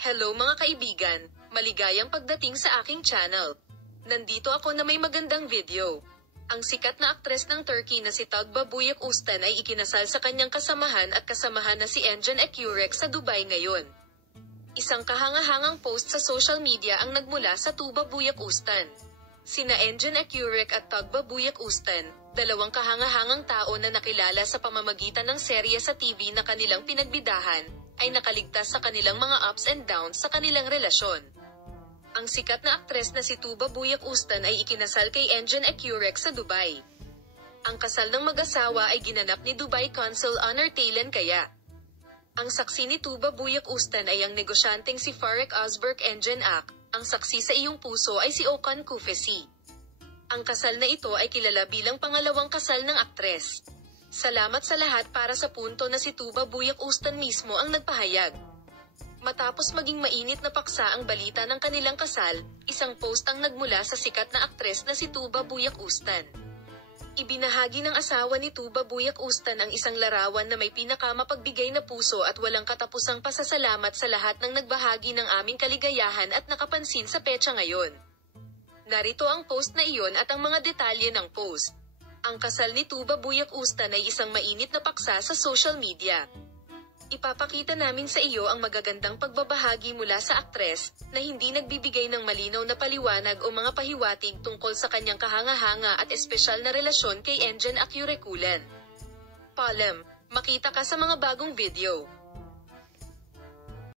Hello mga kaibigan, maligayang pagdating sa aking channel. Nandito ako na may magandang video. Ang sikat na aktres ng Turkey na si Tuğba Büyük Üstün ay ikinasal sa kanyang kasamahan at kasamahan na si Engin Akyurek sa Dubai ngayon. Isang kahangahangang post sa social media ang nagmula sa Tuğba Büyük Üstün. Sina Engin Akyurek at Tuğba Büyük Üstün, dalawang kahangahangang tao na nakilala sa pamamagitan ng serye sa TV na kanilang pinagbidahan, ay nakaligtas sa kanilang mga ups and downs sa kanilang relasyon. Ang sikat na aktres na si Tuğba Büyük Üstün ay ikinasal kay Engin Akyurek sa Dubai. Ang kasal ng mag-asawa ay ginanap ni Dubai Consul Onur Taylan Kaya. Ang saksi ni Tuğba Büyük Üstün ay ang negosyanteng si Faruk Özberk Engin Ak. Ang saksi sa iyong puso ay si Okan Kufesi. Ang kasal na ito ay kilala bilang pangalawang kasal ng aktres. Salamat sa lahat para sa punto na si Tuğba Büyük Üstün mismo ang nagpahayag. Matapos maging mainit na paksa ang balita ng kanilang kasal, isang post ang nagmula sa sikat na aktres na si Tuğba Büyük Üstün. Ibinahagi ng asawa ni Tuğba Büyük Üstün ang isang larawan na may pinakamapagbigay na puso at walang katapusang pasasalamat sa lahat ng nagbahagi ng aming kaligayahan at nakapansin sa petsa ngayon. Narito ang post na iyon at ang mga detalye ng post. Ang kasal ni Tuğba Büyük Üstün ay isang mainit na paksa sa social media. Ipapakita namin sa iyo ang magagandang pagbabahagi mula sa aktres, na hindi nagbibigay ng malinaw na paliwanag o mga pahiwatig tungkol sa kanyang kahanga-hanga at espesyal na relasyon kay Engin Akyurekulan. Makita ka sa mga bagong video.